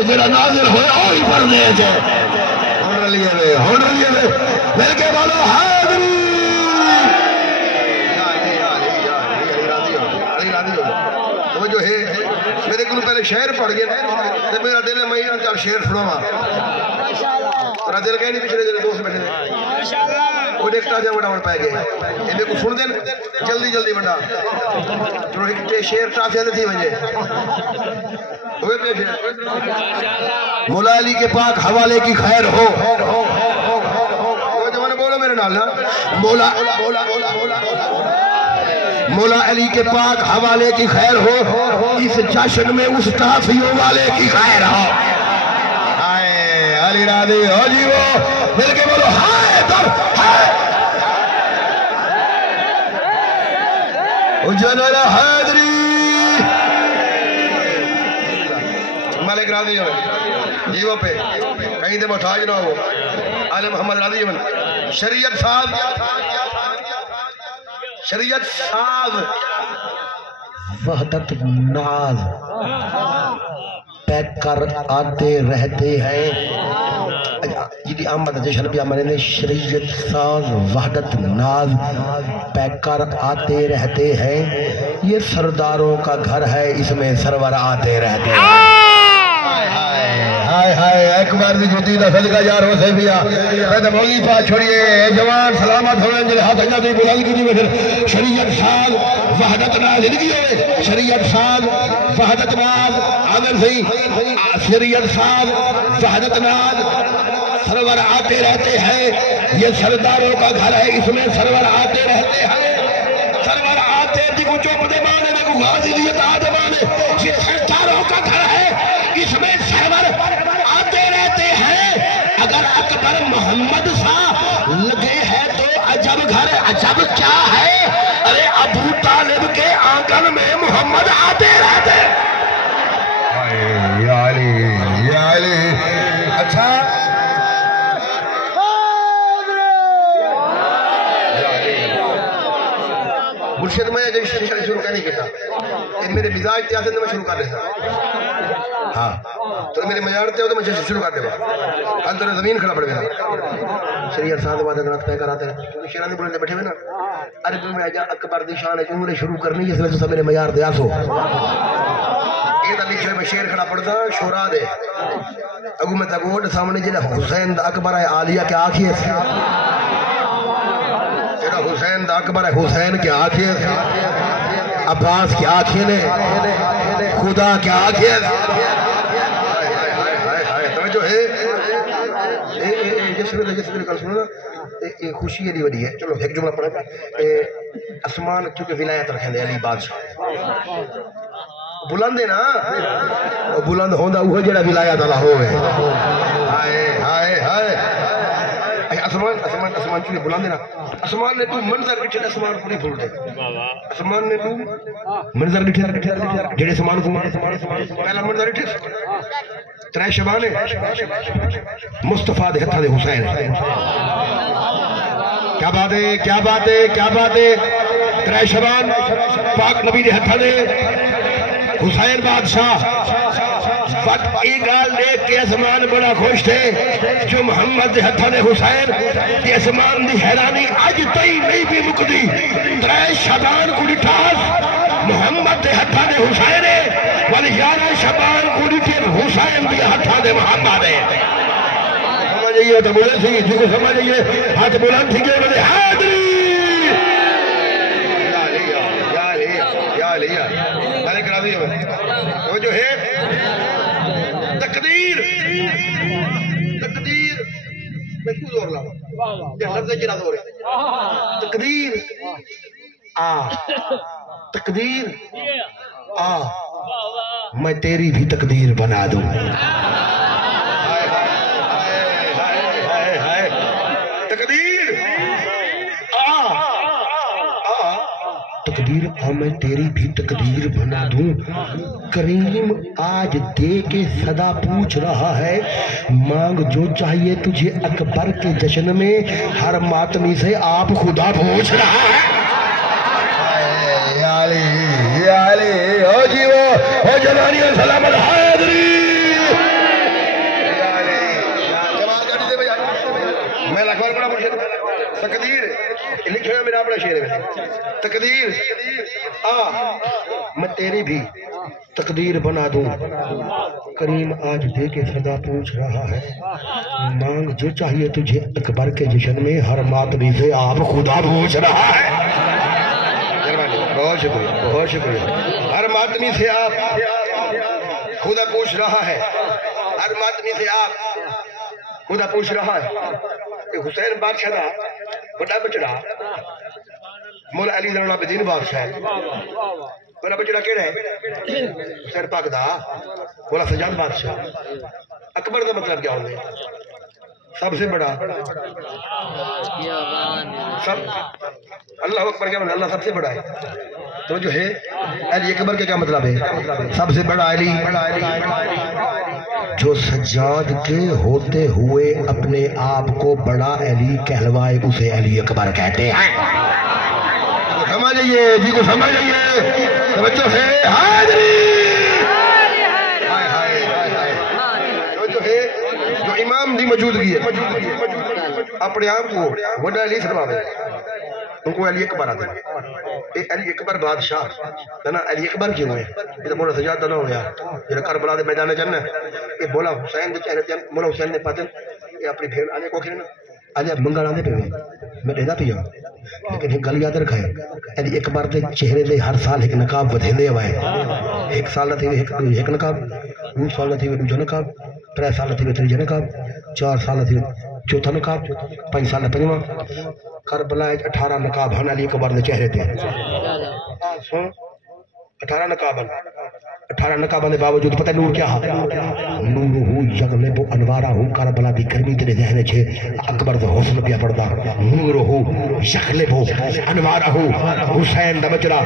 جڑا نازل ہویا وہی پڑھنے تھے ہن لیے مل کے بولو حاضری وہ جو ہے میرے کو پہلے شعر پڑھ گیا تے میرا دل ہے میں چار شعر سناواں تیرا دل کہیں نہیں پچھلے جڑے دوست بیٹھے ماشاءاللہ وہ دیکھتا جا بڑا پے گئے اے میں کو سن دین جلدی جلدی بڑا جو ایک شعر ٹافیا تھی وجہ ہوئے پہ مولا علی کے پاک حوالے کی خیر ہو بولو میرے نال مولا علی کے پاک حوالے کی خیر ہو اس جشن میں اس ٹافیوں والے کی خیر ہو علی راضی ہو جی وہ مل کے بولو ہائے در جنرل حیدری مالک راضی ہو جیو پہ کہیں دے محتاج نہ ہو آل محمد راضی ہو شریعت ساز وحدت ناز پیک کر آتے رہتے ہیں جی آمد جشن پہ آمد نے شریعت ساز وحدت ناز پیک کر آتے رہتے ہیں یہ سرداروں کا گھر ہے اس میں سرور آتے رہتے ہیں ہائے ہائے ایک بار بھی جوتی دا صدقہ یار ہو سے بیا میں مولی پا چھوڑیے جوان سلامت ہوئے جنہیں ہاتھ اجنا دی بلال کی دی پھر شریعت ساز وحدت ناز زندگی ہوئے شریعت ساز وحدت ناز عامر سی شریعت ساز وحدت ناز سرور آتے رہتے ہیں یہ سرداروں کا گھر ہے اس میں سرور آتے رہتے ہیں سرور آتے دیکھو چوپ دے مانے دیکھو غازی لیت آدھے مانے یہ سرداروں کا گھر ہے اس میں سرور آتے رہتے ہیں اگر اکبر محمد سا لگے ہے تو عجب گھر عجب کیا ہے ارے ابو طالب کے آنگن میں محمد آتے رہتے یا علی اچھا مرشد میں جب شروع کرنے کے تھا میرے مزاج تھے آسے تو میں شروع کر رہے تھا ہاں تو میرے مزاج تھے تو میں شروع کر دے با حال تو زمین کھڑا پڑ گیا شریعت ساتھ بات اگر پہ کراتے ہیں کیونکہ شیرانی بولنے سے بیٹھے ہوئے نا ارے تم میں آجا اکبر دی شان ہے جو انہوں نے شروع کرنی اس وجہ سے میرے معیار دے آسو یہ تا لکھے میں شیر کھڑا پڑتا شورا دے اگو میں تاگوڑ سامنے جنہ حسین دا اکبر ہے عالیہ کے آخیے حسین دا اکبر ہے حسین کے آنکھیں عباس کے آنکھیں نے خدا کے آنکھیں توجہ ہے جس میں کل سنو نا خوشی ہے نہیں بڑی ہے چلو ایک جملہ پڑھیں اسمان چونکہ ولایت رکھیں دے علی بادشاہ بلند ہے نا بلند ہوندہ وہ جڑا ولایت اللہ ہوئے ہائے اسمان چونکہ بلند ہے نا اسمان نے تو منظر کٹھے اسمان پوری بھول دے اسمان نے تو منظر کٹھے جڑے اسمان کو پہلا منظر کٹھے ترے شبانے مصطفیٰ دے ہتھا دے حسین کیا بات ہے ترے شبان پاک نبی دے ہتھا دے حسین بادشاہ وقت ایک گال دیکھ کے اسمان بڑا خوش تھے جو محمد دے ہتھا دے حسین کہ اسمان دی حیرانی آج تئی نہیں بھی مکدی ترے شبان کو ڈٹھاس محمد دے ہتھا دے حسین والی 11 شبان کو ڈٹھے حسین دے ہتھا دے محمد ہے سمجھئیے تو بولے سی جو کو سمجھئیے ہاتھ بلند تھی گئے بولے حیدری یا علیہ مالک راضی ہو وہ جو ہے تقدیر میں کیوں زور لاؤں یہ لفظ جرا زور ہے تقدیر میں تیری بھی تقدیر بنا دوں تقدیر میں تیری بھی تقدیر بنا دوں کریم آج دے کے صدا پوچھ رہا ہے مانگ جو چاہیے تجھے اکبر کے جشن میں ہر ماتمی سے آپ خدا پوچھ رہا ہے یا علی او جیو او جلانی سلامت حیدری شیر میں تقدیر میں تیری بھی تقدیر بنا دوں کریم آج دے کے صدا پوچھ رہا ہے مانگ جو چاہیے تجھے اکبر کے جشن میں ہر ماتمی سے آپ خدا پوچھ رہا ہے بہت شکریہ بہت شکریہ ہر ماتمی سے آپ خدا پوچھ رہا ہے ہر ماتمی سے آپ خدا پوچھ رہا ہے کہ حسین بادشاہ دا بڑا بچڑا مولا علی زین العابدین بادشاہ ہے بڑا بچڑا کیڑا ہے حسین پاک دا مولا سجاد بادشاہ اکبر کا مطلب کیا ہوگا سب سے بڑا سب اللہ اکبر کیا مطلب اللہ سب سے بڑا ہے تو جو ہے علی اکبر کے کیا مطلب ہے سب سے بڑا علی جو سجاد کے ہوتے ہوئے اپنے آپ کو بڑا علی کہلوائے اسے علی اکبر کہتے ہیں سمجھ جائیے جی کو سمجھ جائیے توجہ ہے حاضری جو ہے جو امام دی موجودگی ہے اپنے آپ کو بڑا علی فرماوے ان کو علی اکبر آتے ہیں علی اکبر بادشاہ نا علی اکبر کیوں ہے یہ تو مولا سجاد نہ ہو گیا یہ کربلا دے میدان جنت یہ بولا حسین دے چہرے تے مولا حسین نے پاتے یہ اپنی بھیڑ آنے کو کھیلنا آج منگل آنے پہ میں ڈیدا پیا لیکن ایک گل یاد رکھا ہے علی اکبر دے چہرے دے ہر سال ایک نقاب بدھیندے ہوئے ایک سال تھی ایک نقاب 2 سال تھی دوجا نقاب 3 سال تھی تیجا نقاب 4 سال تھی چوتھا نقاب 5 سال پنجواں کربلا 18 نقاب ہن علی اکبر دے چہرے تے 18 نقاب 18 نقاباں دے باوجود پتہ نور کیا ہے نور ہو یغلب انوارا ہو کربلا دی گرمی تے ذہن چ اکبر دا حسن پیا پڑدا نور ہو یغلب انوارا ہو حسین دا بچڑا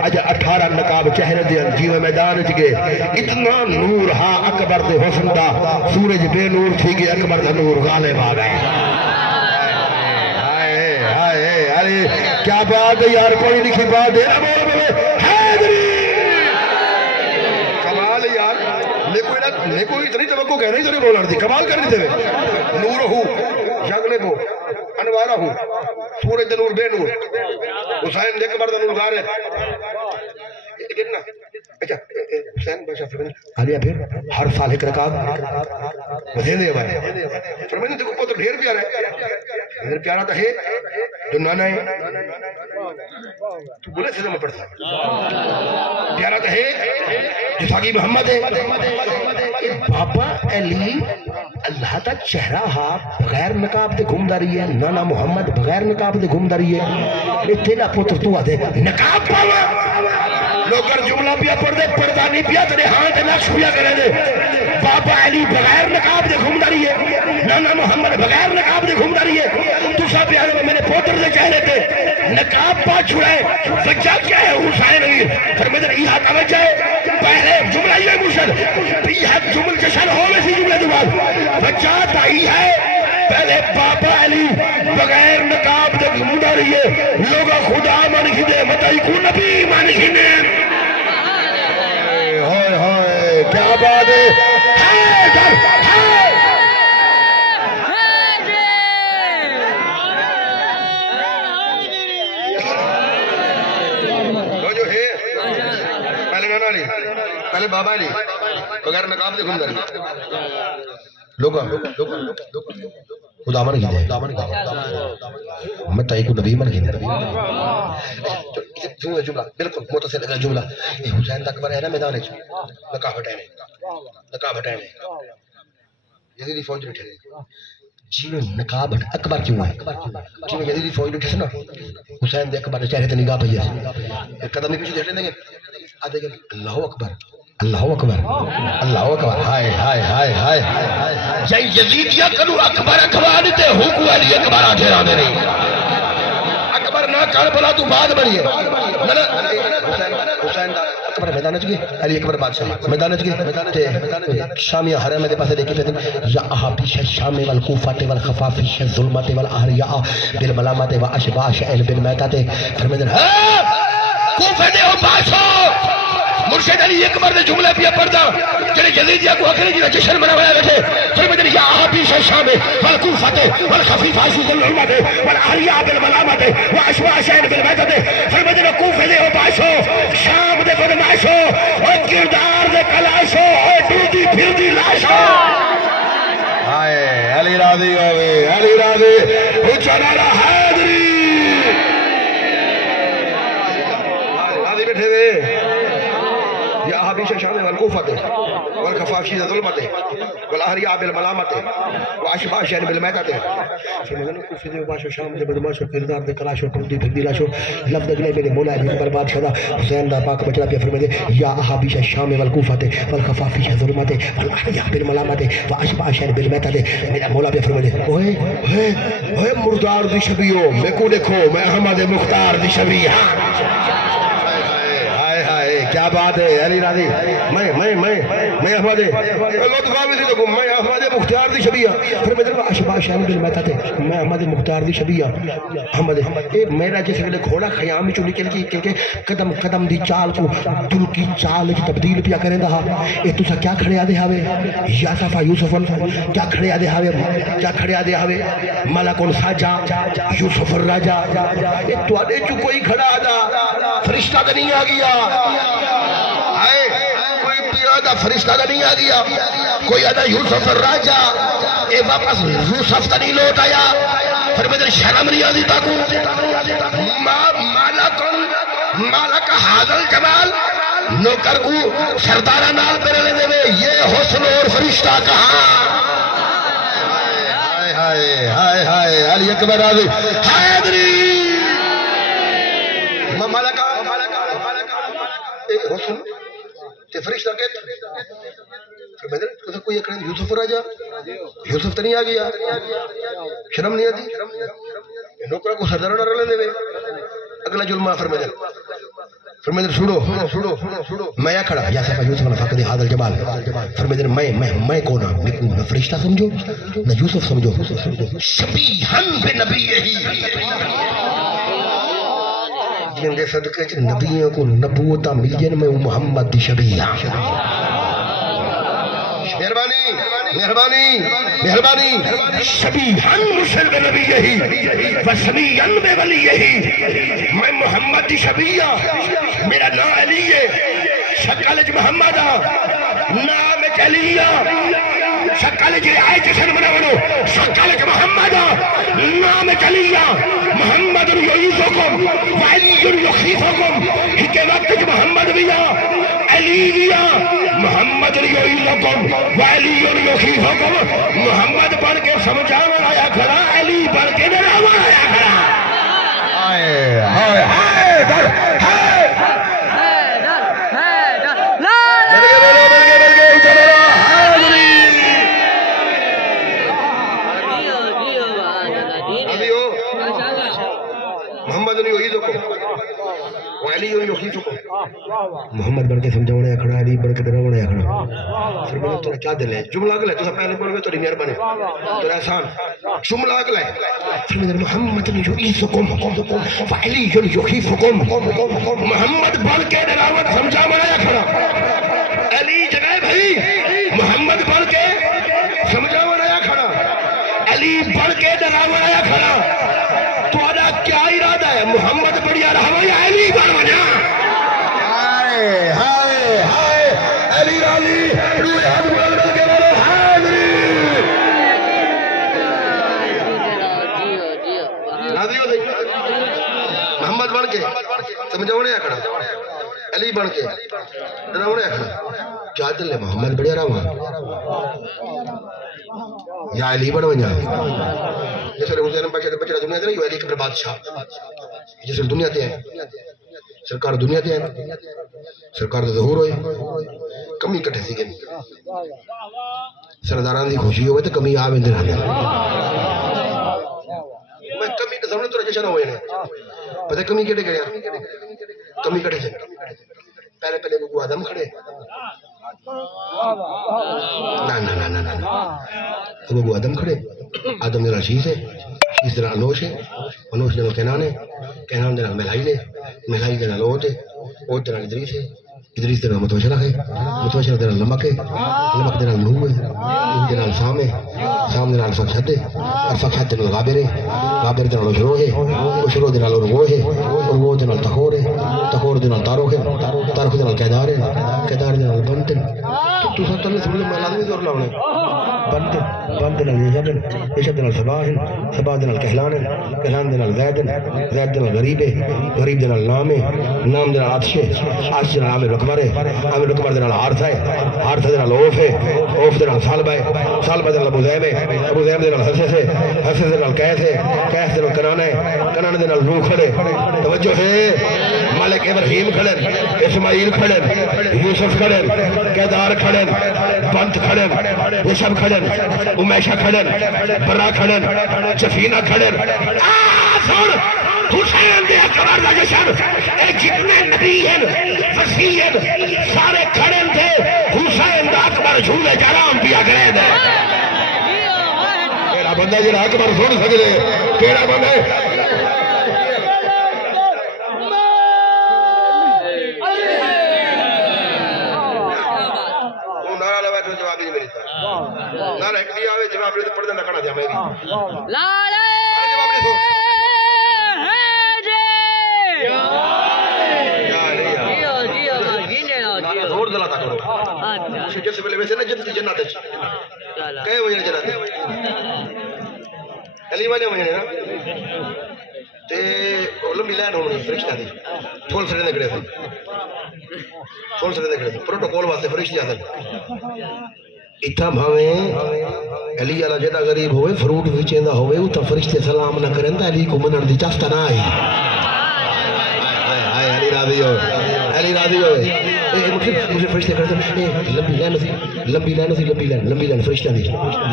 اج 18 نقاب چہرے دے جیو میدان چ گئے اتنا نور ہا اکبر دے حسن دا سورج بے نور تھی گئے اکبر دا نور غالب آ گئے ارے کیا بات ہے یار کوئی لکھی بات ہے حیدری کمال یار میں کوئی اتنی توقع کہہ نہیں ضرور بولنا تھی کمال کرنی تھے نور ہو یغلب انوارا ہو سورج دے نور بے نور حسین دے اکبر دا نور غالب کتنا اچھا حسین بادشاہ فرمایا علی پھر ہر سال ایک رکعت بدھیندے ہوئے فرمایا دیکھو پتر ڈھیر پیارا ہے ڈھیر پیارا تو ہے جو نانا ہے تو بولے سے میں پڑھتا پیارا تو ہے جو ساقی محمد ہے بابا علی اللہ تا چہرہ ہا بغیر نقاب دے گھومدا رہی ہے نانا محمد بغیر نقاب دے گھومدا رہی ہے یہ تیرا پتر تو آدھے نقاب پاوا لوگر جملہ پیا پڑھ دے پردہ نہیں پیا تیرے ہاں تے نقش پیا کرے دے بابا علی بغیر نقاب دے گھومدا رہی ہے نانا محمد بغیر نقاب دے گھومدا رہی ہے تو سب پیارے میں میرے پوتر دے چہرے تے نقاب پا چھڑائے وجہ کیا ہے حسین علی فرمایا یہ ہاتھ وجہ ہے پہلے جملہ یہ مرشد یہ ہاتھ جمل کے شان ہو ویسی جملے دے بعد وجہ تائی ہے پہلے بابا علی بغیر نقاب دے گھومدا رہی ہے لوگا خدا مان کھدے متائی کو نبی مان کھنے ہوئے ہوئے کیا بات ہے جو ہے پہلے نانا علی پہلے بابا علی بغیر نقاب دے گھومدا رہی لوگا خدا من گئے میں تائی کو نبی من گئے جملہ بالکل متصل ہے جملہ حسین اکبر ہے نا میدان وچ نقاب ہٹانے یزیدی فوج بیٹھے جی نقاب اکبر کیوں ہے جی یزیدی فوج بیٹھے نا حسین دے اکبر دے چہرے تے نگاہ پئی ہے قدم پیچھے ہٹے دیں گے آدھے کہ اللہ اکبر اللہ اکبر اللہ اکبر ہائے ہائے ہائے ہائے جائیں یزیدیہ کنو اکبر اکبر دیتے حکو علی اکبر آٹھے رانے نہیں اکبر نہ کربلا تو بعد بڑی ہے حسین اکبر میدان چ گئے علی اکبر بادشاہ میدان چ گئے شامیہ حرم دے پاسے دیکھے تے یا احابیش الشام والکوفہ والخفافیش الظلمات والاحریاء بالملامات واشباش بالمیتات فرمایا کوفہ دے او بادشاہ مرشد علی اکبر نے جملہ پیا پڑھدا جڑے یزیدیہ کو اکھنے جڑا جشن منایا بیٹھے فرماتے یا احابی شام والکوفہ والخفیف عاشق الامت والاحیاء بالملامت واشباع شین بالمدد فرماتے کوفے دے باشو شام دے بدماشو اور کردار دے کلاشو اور ٹوٹی پھردی لاشو ہائے علی راضی ہوئے علی راضی اونچا نعرہ حیدری راضی بیٹھے ہوئے یا احابی شام والکوفہ والخفاف شید ظلمت والاحیاء بالملامت واشباع شین بالمدد فرماتے کوفے دے باشو شام دے بدماشو کردار دے کلاشو ٹوٹی پھردی لاشو لفظ اگلے میرے مولا علی اکبر بادشاہ دا حسین دا پاک بچڑا پیا فرماتے یا احابی شام والکوفہ والخفاف شید ظلمت والاحیاء بالملامت واشباع شین بالمدد میرا مولا پیا فرماتے اوے مردار دی شبیو میں کو دیکھو میں احمد مختار دی شبیہ کیا بات ہے علی راضی میں احمد میں احمد مختار دی شبیہ پھر میں دیکھو اشباع شامل بالمدد میں احمد مختار دی شبیہ احمد میرا جس ویلے گھوڑا خیام وچوں نکل کے کیونکہ قدم قدم دی چال کو دل کی چال وچ تبدیل پیا کریندا ہا اے تساں کیا کھڑیا دے ہاوے یا صفا یوسف کیا کھڑیا دے ہاوے ملک الساجا یوسف الراجا اے تواڈے چوں کوئی کھڑا دا فرشتہ تے نہیں آ گیا کوئی پیادہ فرشتہ نہیں آ گیا کوئی آدھا یوسف الراجا اے واپس یوسف تا نہیں لوٹ آیا پھر میں شرم نہیں آدھی تاکو مالک حاضر جمال نوکر کو سردارہ نال پر لے دے یہ حسن اور فرشتہ کہاں ہائے ہائے ہائے علی اکبر راضی حیدری مالکہ حسن تے فرشتہ کہتے ہیں کوئی اکڑے یوسف راجا یوسف تو نہیں آ گیا شرم نہیں آتی نوکرہ کو سردارہ نہ رلے دے اگلا جلمہ فرمیدر سوڑو میں کھڑا یا صفحہ یوسف نفاق دی حاضر جبال فرمیدر میں کونا نہ فرشتہ سمجھو نہ یوسف سمجھو شبیہن بے نبی یہی جن دے صدقے چھ نبیوں کو نبوتہ ملین میں محمد دی شبیہ مہربانی شبیہن مرشد نبی یہی وسمیین بے ولی یہی میں محمد دی شبیہ میرا نام علی ہے شکل چھ محمد نام علیہ شکل چھ آئے جسن منونو شکل چھ محمد نام علیہ محمد یعیزکم وعلی یخیفکم ہکے وقت چھ محمد بیا علی بیا محمد یعیزکم وعلی یخیفکم محمد پڑھ کے سمجھاون آیا کھڑا علی پڑھ کے ڈراون آیا کھڑا محمد بن کے سمجھونے کھڑا علی بن کے ڈراونے کھڑا پھر میں تو کیا دل ہے جملہ اگلا تو پہلے بول گئے تو مہربانی تو احسان جملہ اگلا پھر میں محمد یعیزکم وعلی یخیفکم محمد بن کے ڈراونے سمجھاونے کھڑا علی جگہ بھائی محمد بن کے سمجھاونے کھڑا علی بن کے ڈراونے کھڑا تو آدھا کیا ارادہ ہے محمد بڑھیا رہا یا علی بن وجہ علی راضی روح حضور کے بولو حاضری راضی ہو دیکھ محمد بن کے سمجھونے کھڑا علی بن کے ڈراونے کھڑا کیا دل ہے محمد بڑھیا رہا یا علی بن وجہ جیسے حسین بچڑا دنیا دے رہی علی کے بادشاہ جیسے دنیا تے ہے سرکار دنیا تے ہے سرکار دے ظہور ہوئے کمی کٹھے سی گئی سرداران دی خوشی ہوئے تو کمی آوے اندر آنے میں کمی تے سامنے تو رجشن ہوئے نے پتہ کمی کٹھے گیا کمی کٹھے سے پہلے کو آدم کھڑے وہ آدم کھڑے آدم جنہا شیز ہے اس طرح انوش ہے انوش جنہا کہنان ہے کہنان جنہا ملائی لے ملائی جنہا لوت ہے اوت جنہا ادریس ہے ادریس دے نال متوشرہ ہے، متوشرہ دے نال نمک ہے، نمک دے نال نوح ہے، نوح دے نال سام ہے، سام دے نال فقحت ہے، اور فقحت دے نال غابر ہے، غابر دے نال اشرو ہے، اشرو دے نال ارغو ہے، ارغو دے نال تخور ہے، تخور دے نال تاروخ ہے، تاروخ دے نال کیدار ہے، کیدار دے نال بنت ہے۔ تو سب تلے سمجھے میں لازمی زور لاؤنے بنت بنت دے نال یشب ہے، یشب دے نال سبا ہے، سبا دے نال کہلان ہے، کہلان دے نال زید ہے، زید دے نال غریب ہے، غریب دے نال نام ہے، نام دے نال عطش ہے، عطش دے نال عامر اکبر ہے، عامر اکبر دے نال حارثہ ہے، حارثہ دے نال اوف ہے، اوف دے نال سالبہ ہے، سالبہ دے نال ابو زیب ہے، ابو زیب دے نال حسس ہے، حسس دے نال قیس ہے، قیس دے نال کنانہ ہے، کنانہ دے نال نوح کھڑے۔ توجہ ہے، ملک ابراہیم کھڑے، اسماعیل کھڑے، یوسف کھڑے، کیدار کھڑے، بنت کھڑے، یشب کھڑے، امیشہ کھڑے، برا کھڑے، جفینہ کھڑے۔ سن حسین دے اکبر دا جشن اے جتنے نبی ہیں وسیع ہیں سارے کھڑے تھے، حسین دا اکبر جھولے جرام پیا کرے دے۔ کیڑا بندہ جڑا اکبر سن سکدے، کیڑا بندہ نہ ایک بھی آوے جواب دے پڑھ دے نہ کھڑا دیا میری لالے زور دلاتا کرو جس ویلے ویسے نا جنت جنت کہے وجہ جنت علی والے وجہ نا تے لمبی لائن ہونی فرشتہ دی تھول سرے دے کھڑے تھے، تھول سرے دے کھڑے تھے، پروٹوکول واسطے فرشتے آتے اتھا بھاویں علی والا جدا غریب ہوئے فروٹ وچیندا ہوئے اتھا فرشتے سلام نہ کرن تے علی کو منن دی چاستہ نہ آئی۔ ہائے علی راضی ہوئے، علی راضی ہوئے۔ مجھے فرشتے کرتے ہیں لمبی لائن سی، لمبی لائن سی، لمبی لائن، لمبی لائن فرشتہ دی،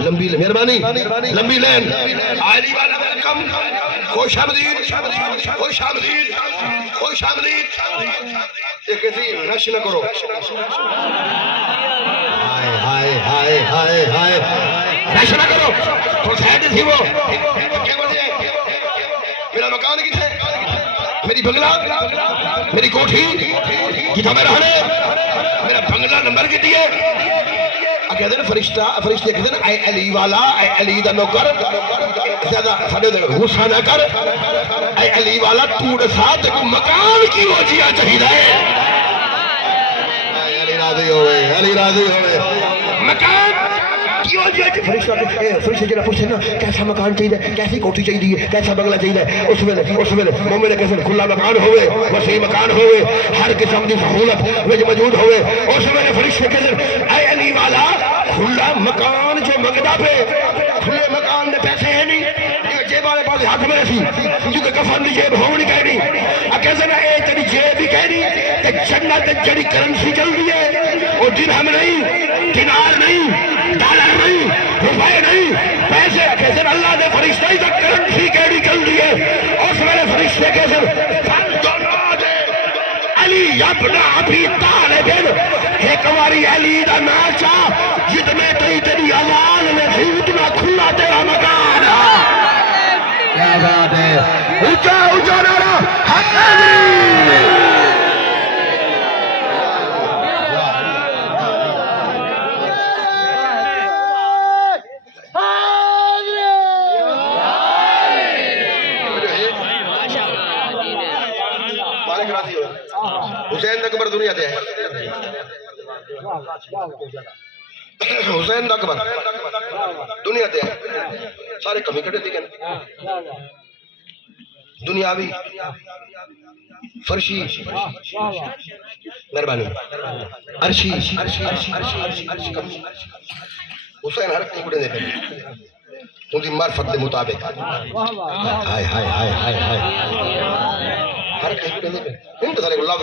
لمبی لائن، مہربانی لمبی لائن۔ علی والا ویلکم، خوش آمدید، خوش آمدید، خوش آمدید۔ یہ کسی رش نہ کرو، ہائے ہائے ہائے ہائے رش نہ کرو، تو سائڈ تھی وہ کیا بجے میرا مکان کتنے، میری بنگلہ، میری کوٹھی جتھا میں رہنے، میرا بنگلہ نمبر کی دیئے کہتے ہیں فرشتہ، فرشتے کہتے ہیں اے علی والا، اے علی دا نوکر زیادہ ساڑھے دے غصہ نہ کر، اے علی والا توڑ ساتھ کو مکان کی ہو جیا چاہیے ہے۔ علی راضی ہوئے، علی راضی ہوئے، مکان کیوں جی فرشتے جنہا پوچھتے نا کیسا مکان چاہیے، کیسی کوٹھی چاہیے، کیسا بنگلہ چاہیے، اس ویلے مومن کیسے کھلا مکان ہوئے، وسیع مکان ہوئے، ہر قسم کی سہولت وچ موجود ہوئے، اس ویلے فرشتے کہتے اے علی والا کھلا مکان جو منگدا پہ، کھلے مکان دے پیسے ہیں نہیں، جیب والے پاس ہاتھ میں سی کیونکہ کفن دی جیب ہونی کہنی، کہتے نا اے تیری جیب بھی کہنی کہ جنت جڑی کرنسی چل رہی ہے وہ درہم نہیں، دینار نہیں، ڈالر نہیں، روپے نہیں، پیسے کہتے ہیں اللہ دے فرشتے ہی تک کرنسی کیڑی چل رہی ہے۔ اس ویلے فرشتے کہتے ہیں علی ابن ابی طالب ایک واری علی دا ناچا جتنے تیری آواز میں تھی اتنا کھلا تیرا مکان ہے۔ کیا بات ہے، اونچا اونچا نعرہ حق حسین اکبر دنیا دے حسین اکبر دنیا دے سارے کمی کٹے دیکھیں دنیاوی فرشی مہربانی عرشی حسین ہر کمی کٹے دیکھیں ان کی معرفت دے مطابق ہائے ہائے ہائے ہائے ہائے ہر کہیں پہ نہیں ان کے سارے کو اللہ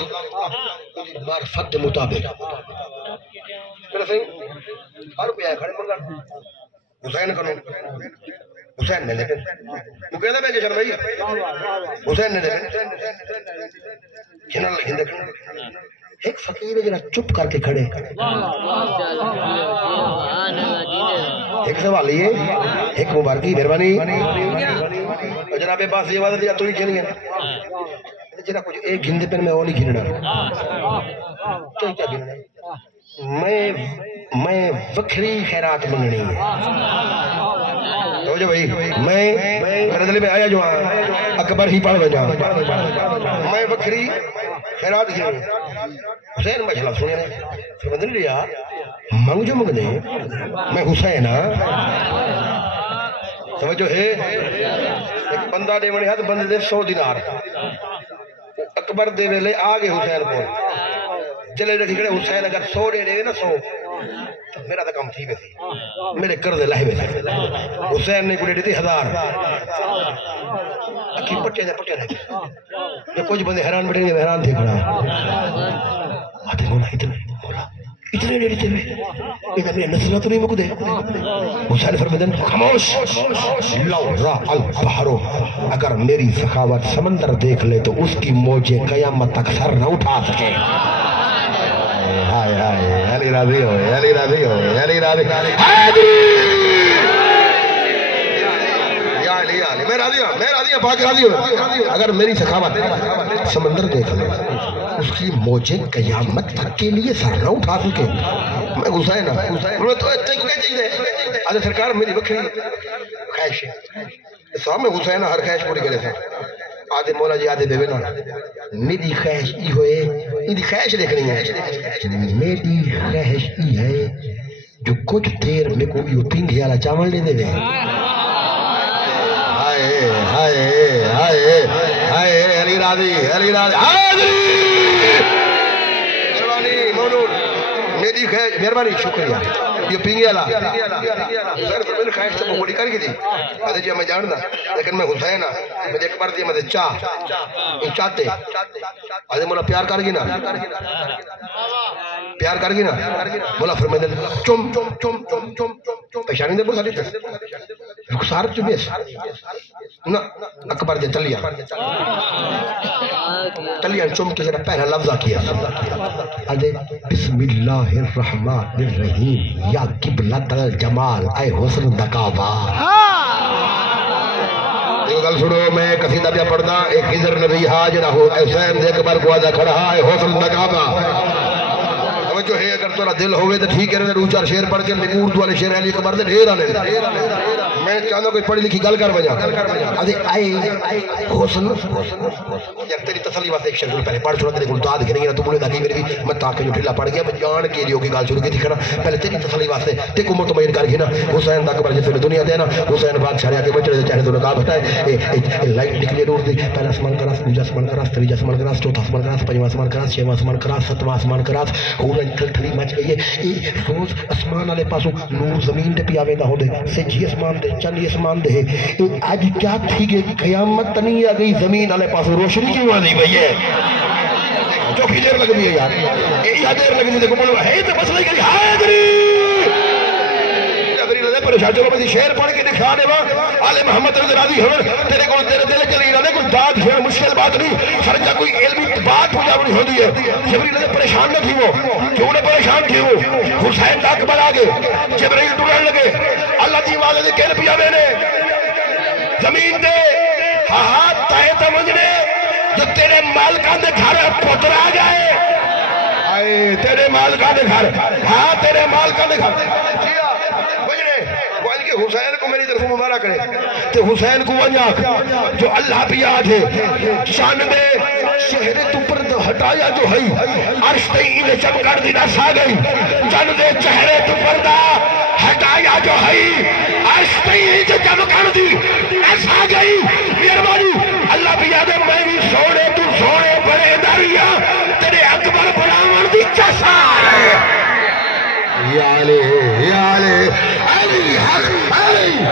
معرفت کے مطابق میرا صحیح ہر کوئی آئے کھڑے پر کر حسین کرو حسین نے لیکن وہ کہتا ہے کہ شرمائی حسین نے لیکن جنہاں لکھیں دیکھیں ایک فقیر جنہاں چپ کر کے کھڑے ایک سوال یہ ایک مبارکی مہربانی جناب پاس یہ بات ہے تو ہی کھینی ہے جنہاں کچھ ایک گھندے پر میں وہ نہیں گھننا میں وکھری خیرات مننی ہے جو بھائی میں میرے دل میں آیا جو اکبر ہی پڑھ بجا میں وکھری خیرات کی حسین مشلہ سنے سمجھ لیا منگ جو منگ دے میں حسین سمجھو ہے ایک بندہ دے منی ہاتھ بندے دے 100 دینار اکبر دے لے آگے حسین کو چلے ٹھیکڑے حسین اگر 100 دے دے نا 100 تو میرا تو کام ٹھیک ہے میرے قرض لہے ہوئے حسین نے کو دے دی 1000 اکی پٹے دے رہے جو کچھ بندے حیران بیٹھے گئے حیران تھے کھڑا آتے مولا اتنے دے دیتے ہوئے ایک اپنی نسلہ تو نہیں مکو دے حسین فرمدن خاموش لو را البحرو اگر میری سخاوت سمندر دیکھ لے تو اس کی موجیں قیامت تک سر نہ اٹھا سکے علی راضی ہو علی راضی ہو علی راضی میں راضی ہوں پاک راضی ہوں اگر میری سخاوت سمندر دیکھ لے اس کی موجیں قیامت تک کے لیے سر نہ اٹھا سکے میں حسین تو اتنے کو کیا چیز ہے آج سرکار میری بکری خواہش ہے صاحب میں حسین ہر خواہش پوری کرے تھے آدھے مولا جی آدھے بے بنا میری خواہش ای ہوئے میری خواہش دیکھنی ہے میری خواہش ای ہے جو کچھ دیر میں کو یہ پنگھی والا چاول لے دے وے ہائے علی راضی مہربانی مونور میری خواہش مہربانی شکریہ یہ پینگی والا میں خواہش تو بڑی کر کے دی آدھے جی میں جاننا لیکن میں حسین میں ایک بار دیا میں چاہتے آدھے مولا پیار کر گی نا مولا فرمائے چم پیشانی دے بول ساری رخسار چمیس نا اکبر دے تلیہ چم کے ذرا پہلا لفظہ کیا آدھے بسم اللہ الرحمن الرحیم یا قبلۃ الجمال اے حسن دکابا دیکھو گل سنو میں قصیدہ پہ پڑھنا ایک خضر نبی حاجر ہو حسین دے اکبر کو آدھا کھڑا اے حسن دکابا جو ہے اگر تورا دل ہوئے تو ٹھیک ہے دو چار شیر پڑھ کے نکور دوالے شیر علی اکبر دے ڈھیر آنے میں چاہتا کوئی پڑھی لکھی گل کر بجا آدھے آئے حسن یا تیری تسلی واسطے ایک شکل پہلے پڑھ چھوڑا تیرے گل داد گھنی گیا تو بولے داکی میرے بھی میں تاکہ جو ٹھلا پڑھ گیا میں جان کے لیے ہوگی گال شروع کی دکھنا پہلے تیری تسلی واسطے تے کو مطمئن کر گھنا حسین دا اکبر جس دنیا دے نا حسین بادشاہ آ کے بچڑے دے چہرے تو نقاب ہٹائے لائٹ نکلی نور دی پہلا آسمان کراس دوسرا آسمان کراس تیسرا آسمان کراس چوتھا آسمان کراس پنجواں آسمان کراس چھواں آسمان کراس ساتواں آسمان کراس ہورن تھلتھلی مچ گئی ہے روز آسمان والے پاسوں نور زمین تے پیا ویندا ہوندے سجی آسمان تے چنی آسمان دے اج کیا تھی کہ قیامت نہیں آ گئی زمین والے پاسوں روشنی کیوں آ گئی بھئی ہے جو کی دیر لگ رہی ہے یار یہ دیر لگ رہی ہے دیکھو بولو ہے تو مسئلہ کہ حاضری پریشان چلو میں شعر پڑھ کے دکھانے وا آل محمد رضی راضی ہو تیرے کو تیرے دل چلی رہے کوئی داد شعر مشکل بات نہیں سر کا کوئی علمی بات ہو جاونی ہوتی ہے جبریل نے پریشان نہ تھی وہ کیوں نے پریشان تھی وہ حسین دا اکبر آگے جبریل ٹرن لگے اللہ دی والے دے کہہ پیا میں نے زمین دے ہاتھ تائے تمجنے جو تیرے مالکان دے گھر پتر آ جائے تیرے مالکان دے گھر ہاں تیرے مالکان دے گھر حسین کو میری طرف مبارک کرے تو حسین کو ونجاک جو اللہ بھی آج ہے شان دے شہر تو پرد ہٹایا جو ہے عرش تین چمکر دینا سا گئی جن دے چہرے تو پردہ ہٹایا جو ہے عرش تین چمکر دی ایسا گئی مہربانی اللہ بھی آج ہے میں بھی سونے تو سونے بڑے دریا تیرے اکبر بڑاون دی چسا ہے یا علی علی حق علی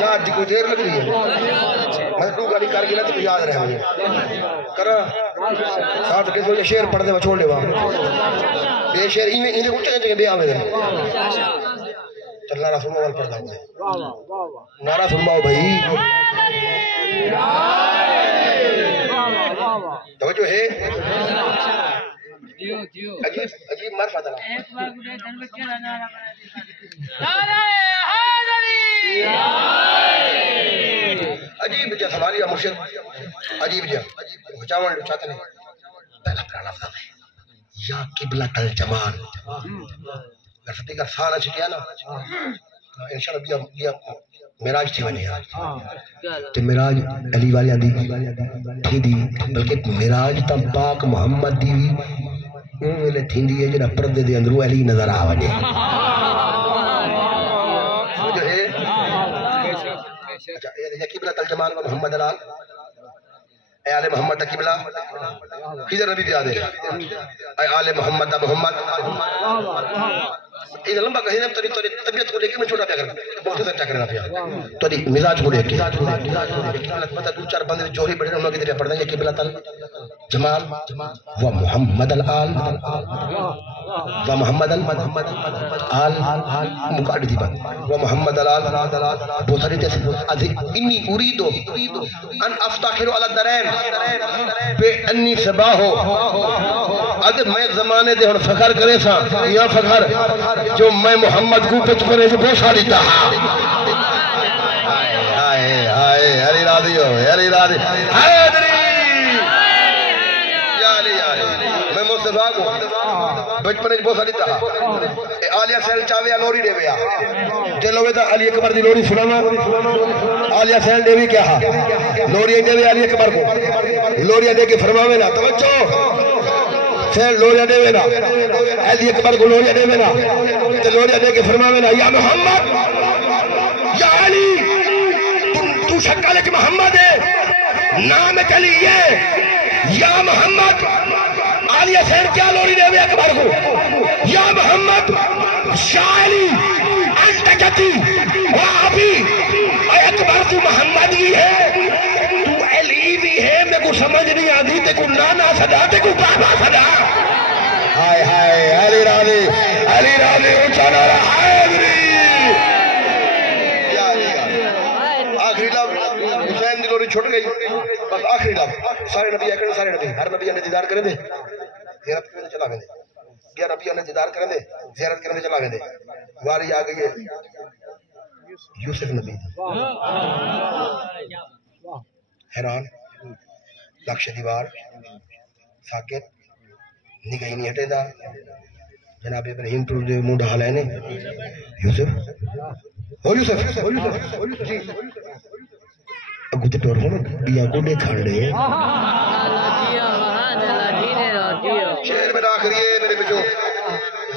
یاد کو دیر لگ رہی ہے میں تو گاڑی کر گیا تو یاد رہے مجھے کرا ساتھ کے سوچے شعر پڑھ دے چھوڑ دے وہاں یہ شعر انہیں اونچے جگہ بے آوے چل نعرہ سنو وال پڑھ داؤں نعرہ سنواؤ بھائی توجہ ہے عجیب معرفت ہے عجیب جا سواری مرشد عجیب جا چاول چاہتے ہیں پہلا پرانا لفظ ہے یا قبلۃ الجمال اگر ستی کا سال اچھ گیا نا انشاءاللہ بیا معراج تھی ونے تے معراج علی والی دی تھی دی بلکہ معراج تا پاک محمد دی اون ویلے تھیندی ہے جڑا پردے دے اندروں علی نظر آ ونے جو ہے اچھا یہ قبلۃ الجمال و محمد الال اے آل محمد دا قبلہ کدھر نبی دے آدھے اے آل محمد دا محمد یہ لمبا کہیں تو طبیعت کو دیکھ کے میں چھوٹا پیا کرنا بہت سے کرنا پیا تو مزاج کو دیکھ کے پتہ دو چار بندے جو ہی بڑے انہوں کی طرح پڑھتے ہیں قبلۃ الجمال و محمد الال و محمد الال مقاعد دی بات و محمد الال بہت ساری تیسے انی اریدو ان افتخر علی الدرین پہ انی سباہو اگر میں زمانے دے ہن فخر کرے سا یا فخر جو میں محمد کو بچپنے جو بہت ساری تھا علی راضی ہو علی راضی حیدری یا علی میں مصطفیٰ کو بچپنے جو بہت ساری تھا آلیہ سیل چاویا لوری دے ویا دلوے تا علی اکبر دی لوری سنانا آلیہ سیل دے وی کیا لوری دے وی علی اکبر کو لوری دے کے فرماوے نا توجہ سیل لوری دے وی نا علی اکبر کو لوری دے وی نا تے لوری دے کے فرماوے نا یا محمد یا علی تو شکل ایک محمد ہے نام چلی یہ یا محمد آلیہ سیل کیا لوری دے وی اکبر کو یا محمد شاعری انت جتی وابی اے اکبر تو محمد بھی ہے تو علی بھی ہے میں کو سمجھ نہیں آدھی تے کو نانا صدا تے کو بابا صدا ہائے ہائے علی راضی اونچا نعرہ حیدری آخری لفظ حسین دی لوری چھوٹ گئی بس آخری لفظ سارے نبی اکڑے سارے نبی ہر نبی نے دیدار کرے دے زیارت کرنے چلا گئے کیا نبی نے دیدار کرے دے زیارت کرنے چلا گئے واری آ گئی ہے یوسف نبی حیران لکش دیوار ساکت نگاہی نہیں ہٹے دا جناب ابراہیم تو دے منڈا حالائنے یوسف جی اگو تے ٹور ہونا بیا کو دے کھڑ رہے شہر میں آخری ہے میرے بچوں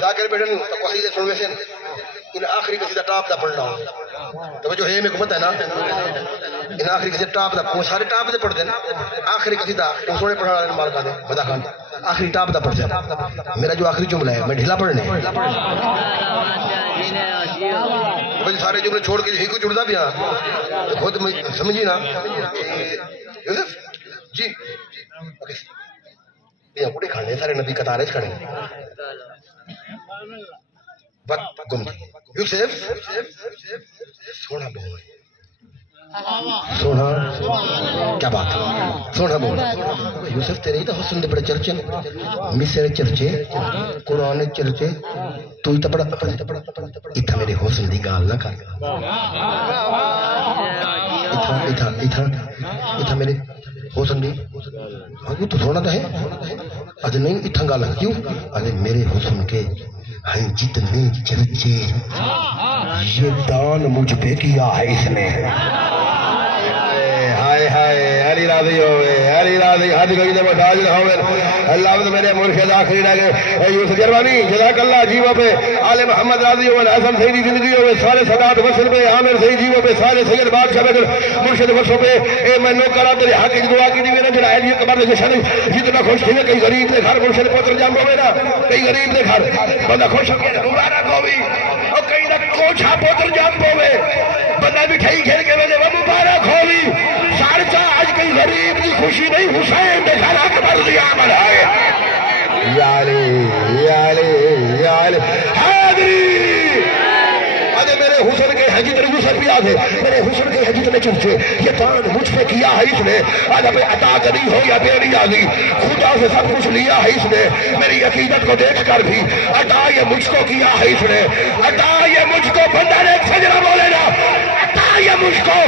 ذاکر بیٹھن قصیدے سنوے سے ان آخری قصیدہ ٹاپ دا پڑھنا ہوں توجہ ہے میں کو پتہ ہے نا ان آخری قصیدہ ٹاپ دا وہ سارے ٹاپ دے پڑھتے ہیں آخری قصیدہ وہ سونے پڑھا رہے مالکہ دے مدہ خان آخری ٹاپ دا پڑھتے ہیں میرا جو آخری جملہ ہے میں ڈھیلا پڑھنے بھئی سارے جملے چھوڑ کے ہی کو جڑتا بھی ہاں خود سمجھی نا یوسف جی یہ اپنے کھانے سارے نبی قطارے کھڑے وقت گم دی یوسف سونا بول سونا کیا بات سونا بول یوسف تیرے ہی تو حسن دے بڑے چرچے مصر چرچے قرآن چرچے تو ہی تو بڑا اتھا میرے حسن دی گال نہ کر اتھا میرے حسن دی آگو تو سونا تو ہے آج نہیں اتھا گال لگا کیوں آج میرے حسن کے ہیں جتنے چرچے یہ دان مجھ پہ کیا ہے اس نے ہائے ہائے علی راضی ہوئے علی راضی حد گئی دے مٹاج نہ ہوئے اللہ عبد میرے مرشد آخری رہ گئے یوسف جروانی جزاک اللہ جیوہ پہ آل محمد راضی ہوئے حسن سیدی زندگی ہوئے سارے صدات وصل پہ عامر سید جیوہ پہ سارے سید بادشاہ پہ مرشد وصل پہ اے میں نو کرا تیرے حق کی دعا کی دیوے نا جڑا علی اکبر دے جشن جتنا خوش تھی کئی غریب دے گھر مرشد پوتر جام ہوئے نا کئی غریب دے گھر بندہ خوش ہو گیا مبارک ہوئی اور کئی نہ کوچھا پوتر جام ہوئے بندہ بھی ٹھائی کھیل کے وجہ وہ مبارک ہوئی سارچہ آج کئی غریب کی خوشی نہیں حسین دے گھر اکبر دیا بڑھائے یا علی حیدری آگے میرے حسن کے ہیں جتنے یوسف بھی آگے میرے حسن کے ہیں جتنے چرچے یہ دان مجھ پہ کیا ہے اس نے آج ہمیں عطا کری ہو یا میری آگی خدا سے سب کچھ لیا ہے اس نے میری عقیدت کو دیکھ کر بھی عطا یہ مجھ کو کیا ہے اس نے عطا یہ مجھ کو بندہ نے ایک سجرہ بولے نا عطا یہ مجھ کو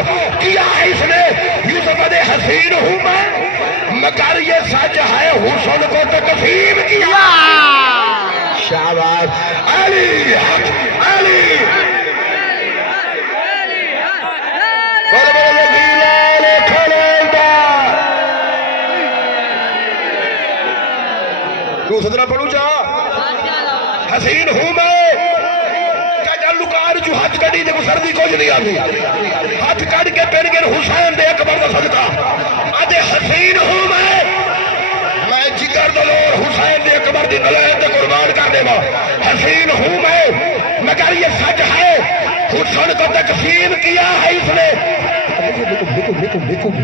کیا ہے اس نے یوسف نے حسین ہوں میں مگر یہ سچ ہے حسن کو تقسیم کیا شاباش علی حق علی تو صدرہ پڑھو جا حسین ہوں میں لکار جو ہاتھ کڑی دے سردی کچھ نہیں آتی ہاتھ کڑ کے پہن کے حسین دے اکبر دا صدقہ آدھے حسین ہوں میں جگر دلور حسین دے اکبر دی نلائن دے قربان کر دے با حسین ہوں میں مگر یہ سچ ہے حسن کو تقسیم کیا ہے اس نے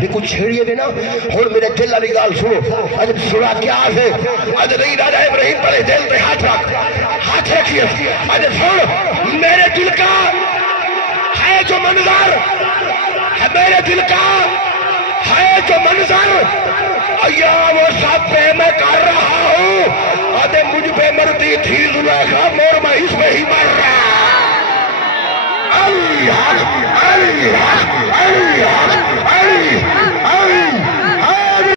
دیکھو چھیڑیے دینا اور میرے دل علی گال سنو آج سنا کیا ہے آج نہیں راجہ ابراہیم پر دل پہ ہاتھ رکھیے آج سن میرے دل کا ہے جو منظر ہے میرے دل کا ہے جو منظر ایام و سب پہ میں کر رہا ہوں آدھے مجھ پہ مرتی تھی زلیخا مور میں اس پہ ہی مر رہا علی حق علی حق